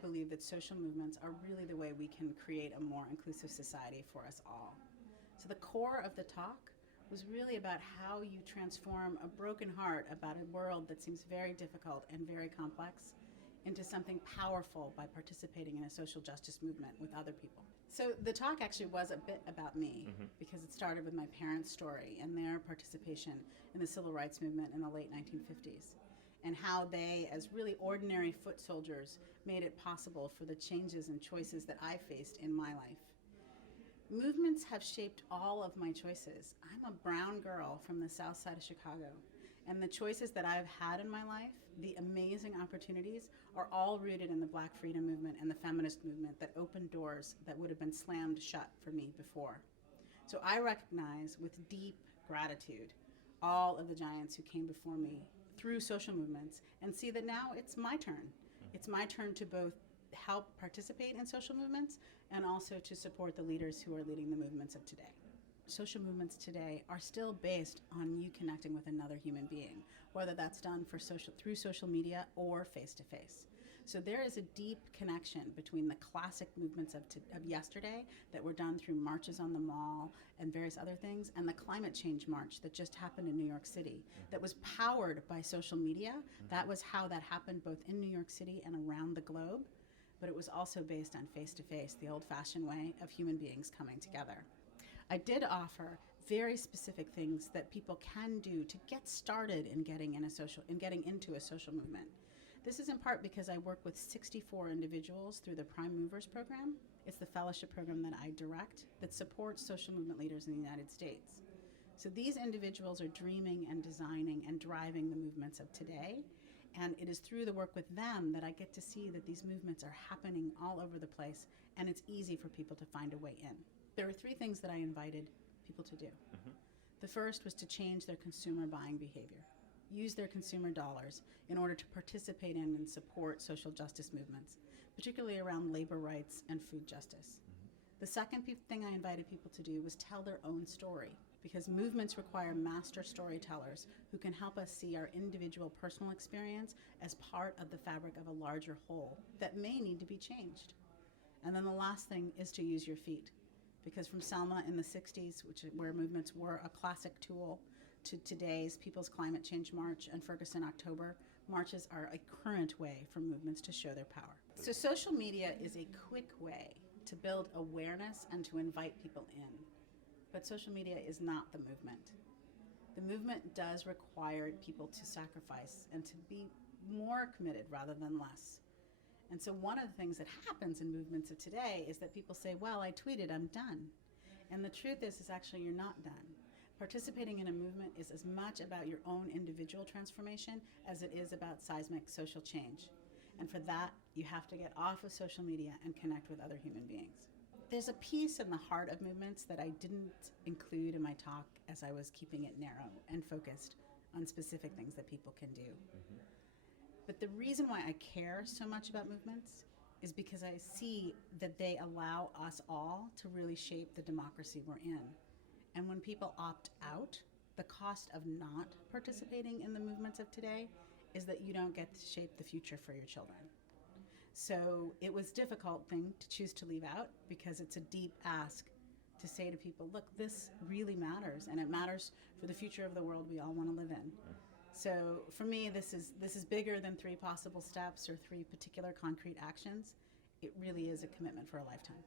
believe that social movements are really the way we can create a more inclusive society for us all. So the core of the talk was really about how you transform a broken heart about a world that seems very difficult and very complex into something powerful by participating in a social justice movement with other people. So the talk actually was a bit about me, because it started with my parents' story and their participation in the civil rights movement in the late 1950s, and how they, as really ordinary foot soldiers, made it possible for the changes and choices that I faced in my life. Movements have shaped all of my choices. I'm a brown girl from the south side of Chicago, and the choices that I've had in my life, the amazing opportunities, are all rooted in the Black freedom movement and the feminist movement that opened doors that would have been slammed shut for me before. So I recognize with deep gratitude all of the giants who came before me through social movements, and see that now it's my turn. It's my turn to both help participate in social movements and also to support the leaders who are leading the movements of today. Social movements today are still based on you connecting with another human being, whether that's done through social media or face-to-face. So there is a deep connection between the classic movements of yesterday that were done through marches on the Mall and various other things, and the climate change march that just happened in New York City that was powered by social media. That was how that happened both in New York City and around the globe. But it was also based on face-to-face, the old-fashioned way of human beings coming together. I did offer very specific things that people can do to get started in getting into a social movement. This is in part because I work with 64 individuals through the Prime Movers program. It's the fellowship program that I direct that supports social movement leaders in the United States. So these individuals are dreaming and designing and driving the movements of today. And it is through the work with them that I get to see that these movements are happening all over the place, and it's easy for people to find a way in. There were 3 things that I invited people to do. The first was to change their consumer buying behavior, use their consumer dollars in order to participate in and support social justice movements, particularly around labor rights and food justice. The second thing I invited people to do was tell their own story, because movements require master storytellers who can help us see our individual personal experience as part of the fabric of a larger whole that may need to be changed. And then the last thing is to use your feet, because from Selma in the 60s, where movements were a classic tool, to today's People's Climate Change March and Ferguson October, marches are a current way for movements to show their power. So social media is a quick way to build awareness and to invite people in. But social media is not the movement. The movement does require people to sacrifice and to be more committed rather than less. And so one of the things that happens in movements of today is that people say, well, I tweeted, I'm done. And the truth is actually you're not done. Participating in a movement is as much about your own individual transformation as it is about seismic social change. And for that, you have to get off of social media and connect with other human beings. There's a piece in the heart of movements that I didn't include in my talk as I was keeping it narrow and focused on specific things that people can do. But the reason why I care so much about movements is because I see that they allow us all to really shape the democracy we're in. And when people opt out, the cost of not participating in the movements of today is that you don't get to shape the future for your children. So it was a difficult thing to choose to leave out, because it's a deep ask to say to people, look, this really matters, and it matters for the future of the world we all want to live in. So for me, this is bigger than 3 possible steps or 3 particular concrete actions. It really is a commitment for a lifetime.